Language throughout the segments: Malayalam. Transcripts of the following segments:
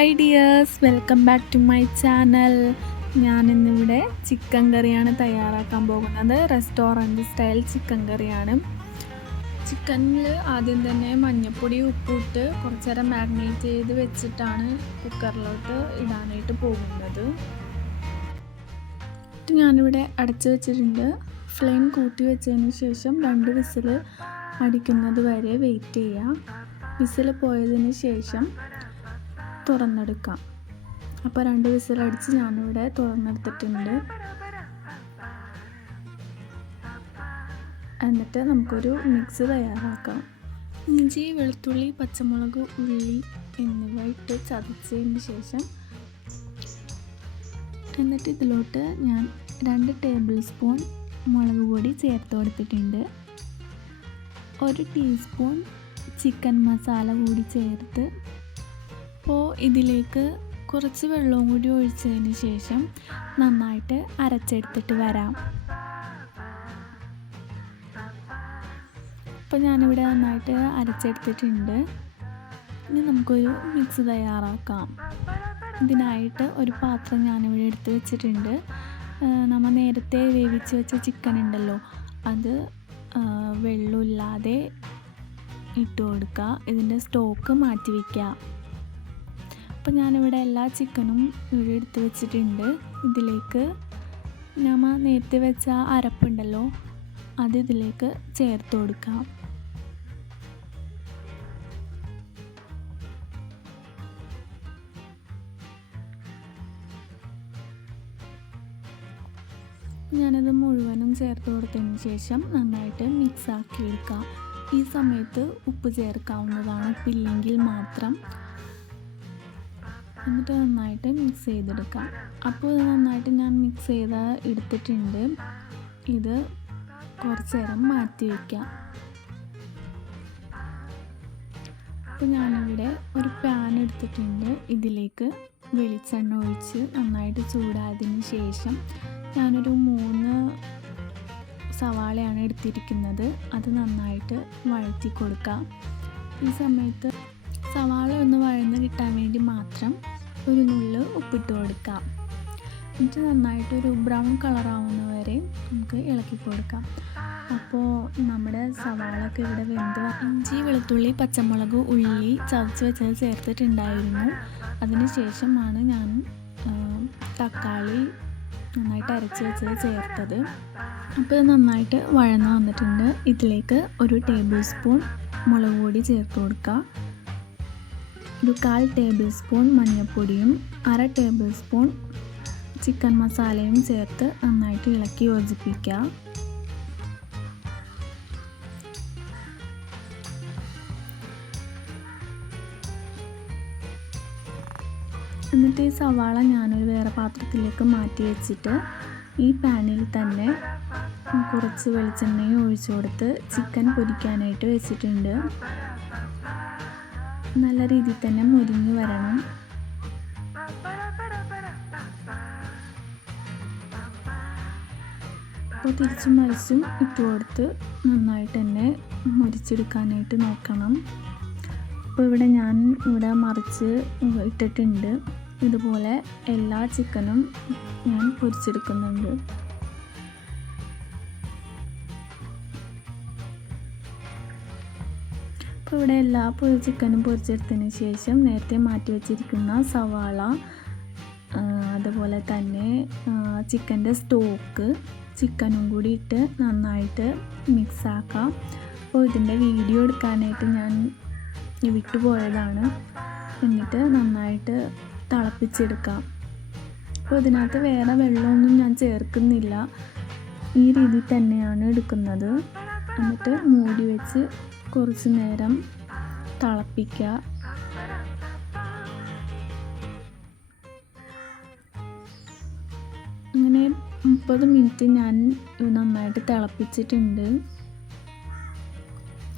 Hi dears, welcome back to my channel. ഞാനിന്നിവിടെ ചിക്കൻ കറിയാണ് തയ്യാറാക്കാൻ പോകുന്നത്. റെസ്റ്റോറൻറ്റ് സ്റ്റൈൽ ചിക്കൻ കറിയാണ്. ചിക്കനിൽ ആദ്യം തന്നെ മഞ്ഞൾപ്പൊടി ഉപ്പിട്ട് കുറച്ച് നേരം മാരിനേറ്റ് ചെയ്ത് വെച്ചിട്ടാണ് കുക്കറിലോട്ട് ഇടാനായിട്ട് പോകുന്നത്. ഞാനിവിടെ അടച്ച് വെച്ചിട്ടുണ്ട്. ഫ്ലെയിം കൂട്ടി വെച്ചതിന് ശേഷം 2 വിസിൽ അടിക്കുന്നത് വരെ വെയിറ്റ് ചെയ്യാം. വിസിൽ പോയതിന് ശേഷം തുറന്നെടുക്കാം. അപ്പോൾ 2 വിസിലടിച്ച് ഞാനിവിടെ തുറന്നെടുത്തിട്ടുണ്ട്. എന്നിട്ട് നമുക്കൊരു മിക്സ് തയ്യാറാക്കാം. ഇഞ്ചി, വെളുത്തുള്ളി, പച്ചമുളക്, ഉള്ളി എന്നിവ ഇട്ട് ചതച്ചതിന് ശേഷം എന്നിട്ട് ഇതിലോട്ട് ഞാൻ 2 ടേബിൾ സ്പൂൺ മുളക് പൊടി ചേർത്ത് കൊടുത്തിട്ടുണ്ട്. 1 ടീസ്പൂൺ ചിക്കൻ മസാല കൂടി ചേർത്ത് അപ്പോൾ ഇതിലേക്ക് കുറച്ച് വെള്ളവും കൂടി ഒഴിച്ചതിന് ശേഷം നന്നായിട്ട് അരച്ചെടുത്തിട്ട് വരാം. അപ്പോൾ ഞാനിവിടെ നന്നായിട്ട് അരച്ചെടുത്തിട്ടുണ്ട്. ഇനി നമുക്കൊരു മിക്സ് തയ്യാറാക്കാം. ഇതിനായിട്ട് ഒരു പാത്രം ഞാനിവിടെ എടുത്ത് വെച്ചിട്ടുണ്ട്. നമ്മൾ നേരത്തെ വേവിച്ച് വെച്ച ചിക്കൻ ഉണ്ടല്ലോ, അത് വെള്ളമില്ലാതെ ഇട്ട് കൊടുക്കുക. ഇതിൻ്റെ സ്റ്റോക്ക് മാറ്റി വയ്ക്കുക. അപ്പോൾ ഞാനിവിടെ എല്ലാ ചിക്കനും ഇവിടെ എടുത്ത് വെച്ചിട്ടുണ്ട്. ഇതിലേക്ക് നമ്മൾ നേരത്തെ വെച്ച അരപ്പുണ്ടല്ലോ, അത് ഇതിലേക്ക് ചേർത്ത് കൊടുക്കാം. ഞാനത് മുഴുവനും ചേർത്ത് കൊടുത്തതിന് ശേഷം നന്നായിട്ട് മിക്സ് ആക്കി എടുക്കാം. ഈ സമയത്ത് ഉപ്പ് ചേർക്കാവുന്നതാണ്, ഉപ്പില്ലെങ്കിൽ മാത്രം. എന്നിട്ട് നന്നായിട്ട് മിക്സ് ചെയ്തെടുക്കാം. അപ്പോൾ ഇത് നന്നായിട്ട് ഞാൻ മിക്സ് ചെയ്ത് എടുത്തിട്ടുണ്ട്. ഇത് കുറച്ച് നേരം മാറ്റി വയ്ക്കാം. അപ്പോൾ ഞാനിവിടെ ഒരു പാൻ എടുത്തിട്ടുണ്ട്. ഇതിലേക്ക് വെളിച്ചെണ്ണ ഒഴിച്ച് നന്നായിട്ട് ചൂടായതിന് ശേഷം ഞാനൊരു 3 സവാളയാണ് എടുത്തിരിക്കുന്നത്. അത് നന്നായിട്ട് വഴറ്റി കൊടുക്കാം. ഈ സമയത്ത് സവാള ഒന്ന് വഴന്ന് കിട്ടാൻ വേണ്ടി മാത്രം ഒരു നുള്ള് ഉപ്പിട്ട് കൊടുക്കാം. എന്നിട്ട് നന്നായിട്ട് ഒരു ബ്രൗൺ കളറാവുന്ന വരെ നമുക്ക് ഇളക്കി കൊടുക്കാം. അപ്പോൾ നമ്മുടെ സവാളൊക്കെ ഇവിടെ വെന്ത് ഇഞ്ചി, വെളുത്തുള്ളി, പച്ചമുളക്, ഉള്ളി ചതച്ച് വെച്ചത് ചേർത്തിട്ടുണ്ടായിരുന്നു. അതിന് ശേഷമാണ് ഞാൻ തക്കാളി നന്നായിട്ട് അരച്ച് വെച്ചത് ചേർത്തത്. അപ്പോൾ ഇത് നന്നായിട്ട് വഴന്ന് വന്നിട്ടുണ്ട്. ഇതിലേക്ക് 1 ടേബിൾ സ്പൂൺ മുളക് പൊടി ചേർത്ത് കൊടുക്കുക. ഒരു 1/4 ടേബിൾ സ്പൂൺ മഞ്ഞൾപ്പൊടിയും 1/2 ടേബിൾ സ്പൂൺ ചിക്കൻ മസാലയും ചേർത്ത് നന്നായിട്ട് ഇളക്കി യോജിപ്പിക്കുക. എന്നിട്ട് ഈ സവാള ഞാനൊരു വേറെ പാത്രത്തിലേക്ക് മാറ്റി വെച്ചിട്ട് ഈ പാനിൽ തന്നെ കുറച്ച് വെളിച്ചെണ്ണയും ഒഴിച്ചു കൊടുത്ത് ചിക്കൻ പൊരിക്കാനായിട്ട് വെച്ചിട്ടുണ്ട്. നല്ല രീതിയിൽ തന്നെ മുരിഞ്ഞ് വരണം. അപ്പോൾ തിരിച്ചും മറിച്ചും ഇട്ട് കൊടുത്ത് നന്നായിട്ട് തന്നെ മുരിച്ചെടുക്കാനായിട്ട് നോക്കണം. അപ്പോൾ ഇവിടെ ഞാൻ മറിച്ച് ഇട്ടിട്ടുണ്ട്. ഇതുപോലെ എല്ലാ ചിക്കനും ഞാൻ പൊരിച്ചെടുക്കുന്നുണ്ട്. അപ്പോൾ ഇവിടെ എല്ലാ ചിക്കനും പൊരിച്ചെടുത്തതിന് ശേഷം നേരത്തെ മാറ്റി വെച്ചിരിക്കുന്ന സവാള, അതുപോലെ തന്നെ ചിക്കൻ്റെ സ്റ്റോക്ക്, ചിക്കനും കൂടി ഇട്ട് നന്നായിട്ട് മിക്സാക്കാം. അപ്പോൾ ഇതിൻ്റെ വീഡിയോ എടുക്കാനായിട്ട് ഞാൻ വിട്ടുപോയതാണ്. എന്നിട്ട് നന്നായിട്ട് തിളപ്പിച്ചെടുക്കാം. അപ്പോൾ ഇതിനകത്ത് വേറെ വെള്ളമൊന്നും ഞാൻ ചേർക്കുന്നില്ല. ഈ രീതിയിൽ തന്നെയാണ് എടുക്കുന്നത്. എന്നിട്ട് മൂടി വെച്ച് കുറച്ച് നേരം തിളപ്പിക്കുക. അങ്ങനെ 30 മിനിറ്റ് ഞാൻ നന്നായിട്ട് തിളപ്പിച്ചിട്ടുണ്ട്.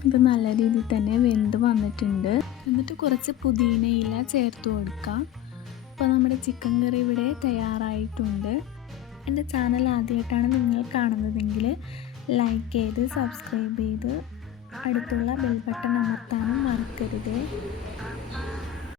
ഇത് നല്ല രീതിയിൽ തന്നെ വെന്ത് വന്നിട്ടുണ്ട്. എന്നിട്ട് കുറച്ച് പുതിനയില ചേർത്ത് കൊടുക്കാം. അപ്പോൾ നമ്മുടെ ചിക്കൻ കറി ഇവിടെ തയ്യാറായിട്ടുണ്ട്. എൻ്റെ ചാനൽ ആദ്യമായിട്ടാണ് നിങ്ങൾ കാണുന്നതെങ്കിൽ ലൈക്ക് ചെയ്ത് സബ്സ്ക്രൈബ് ചെയ്ത് അടുത്തുള്ള ബെൽ ബട്ടൺ അമർത്താനും മറക്കരുത്.